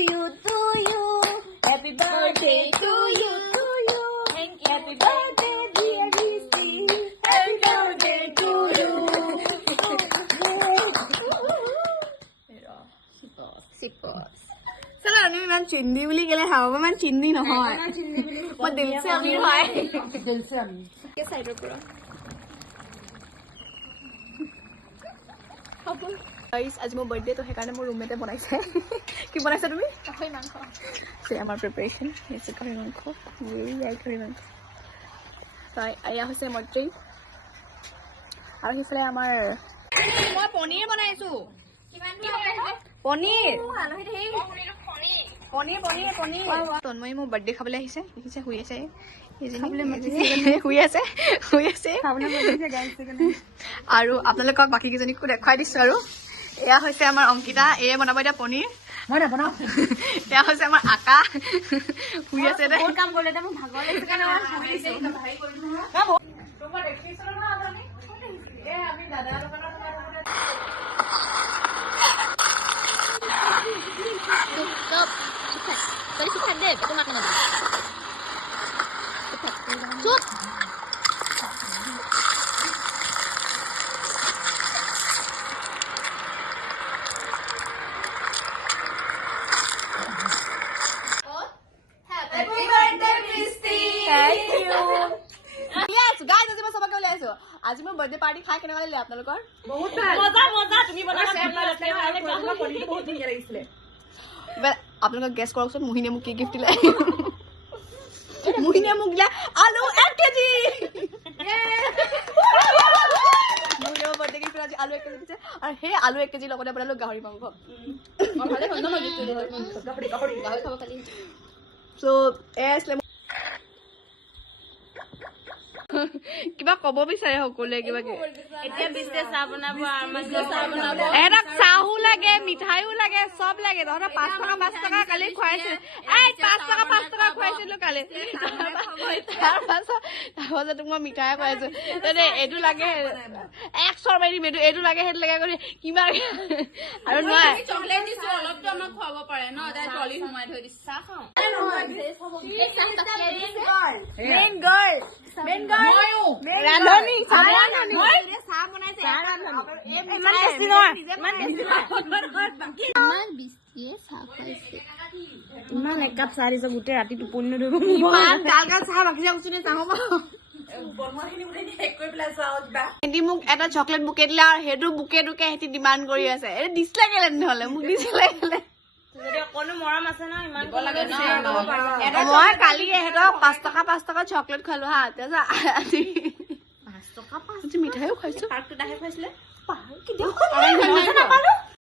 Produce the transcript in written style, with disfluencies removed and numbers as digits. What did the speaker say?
you, to you. Happy birthday to you, to you. Happy birthday, dear Rizky. Happy birthday to you. Sipos. चलो नहीं मैं चिंदी बोली के लिए हाँ मैं चिंदी ना हाँ मैं दिल से अमीर है दिल से अमीर के साइड पर गाइस आज মোৰ বাৰ্থডে তো হেকাৰণে মোৰ ৰুমমেটে বনাইছে কি বনাইছা তুমি কাহৰি মাংস সে আমাৰ প্ৰিপাৰেচন আছে কাহৰি মাংস এই কাহৰি মাংস তাই আয়া হৈছে মট্ৰি আৰু হিফালে আমাৰ মই পনীৰ বনাইছো কিমান কি বনাইছে পনীৰ পনীৰ পনীৰ পনীৰ তন্ময় মোৰ বাৰ্থডে খাবলৈ আহিছে দেখিছে শুই আছে শুই আছে আৰু আপোনালোকক বাকী কেইজনীকো দেখুৱাই দিছো আৰু এয়া হৈছে আমাৰ অংকিতা এয়া বনাব এতিয়া পনীৰ মই নবনাও এয়া হৈছে আমাৰ আকা শুই আছে দে বহুত কাম কৰিলে মই ভাগৰ লাগিছে কাৰণে মই শুই আছো ভাই কৰিলো না তোমাৰ দেখিছলো না আপুনি এ আমি দাদা দোকানত Stop. Tadi kita deh, aku makan lagi. Cut. Happy birthday, Christy. Thank you. Yes, guys, আজি মই সবকে লৈ আছো আজি মই বাৰ্থডে পাৰ্টি খাই কেনে লাগিলে আপোনালোকৰ বহুত মজা মজা তুমি বনালা পনীৰ বহুত ধুনীয়া লাগিছিলে আপোনালোক গেছ কৰকচোন মোহিনে মোক কি গিফ্ট দিলে মোহিনে মোক দিলে আলু 1 কেজি মোহিনে বাৰ্থডে গিফ্ট আজি আলু 1 কেজি দিছে আৰু সেই আলু 1 কেজি লগতে বনালো গাহৰি মাংস ভালে হ'ল ন মই গিফ্ট দিলো গাহৰি খাব খালি সো এছলে কিবা কব বিচাৰে সকলোৱে কিবা এতিয়া বিজনেছ চাহ বনাব আমাৰ চাহ বনাব এটা চাহু লাগে মিঠাইও লাগে সব লাগে তহঁতৰ 5 টকা কালি খুৱাইছিল এই 5 টকা খুৱাইছিলো কালি তাৰপাছত তোক মই মিঠাই খুৱাইছো তেনে এইটো লাগে 100 মাৰি দিম এইটো লাগে সেইটো লাগে কৰি কিমান আৰু নহয় চকলেট দিছো অলপটো আমাক খুৱাব পাৰে ন তাই টলি সোমাই থৈ দিছে চাহ খাওঁ মেইন গাৰ্ল ৰান্ধনী চাহ বনাইছে ইমান বেছি নহয় ইমান একাপ চাহ দিছে গোটেই ৰাতি টোপনি নধৰিব ইমান ডালগাল চাহ ৰাখিছে উচনে চাহ মোক এটা চকলেট বুকে দিলে আৰু সেইটো বুকে সিহঁতি ডিমাণ্ড কৰি আছে এইটো দিছিলে কেলে নহলে মোক দিছিলে কেলে মই কালি এহেঁতক 5 টকা চকলেট খালো হা আজি 5 টকা মিঠাইও খাইছো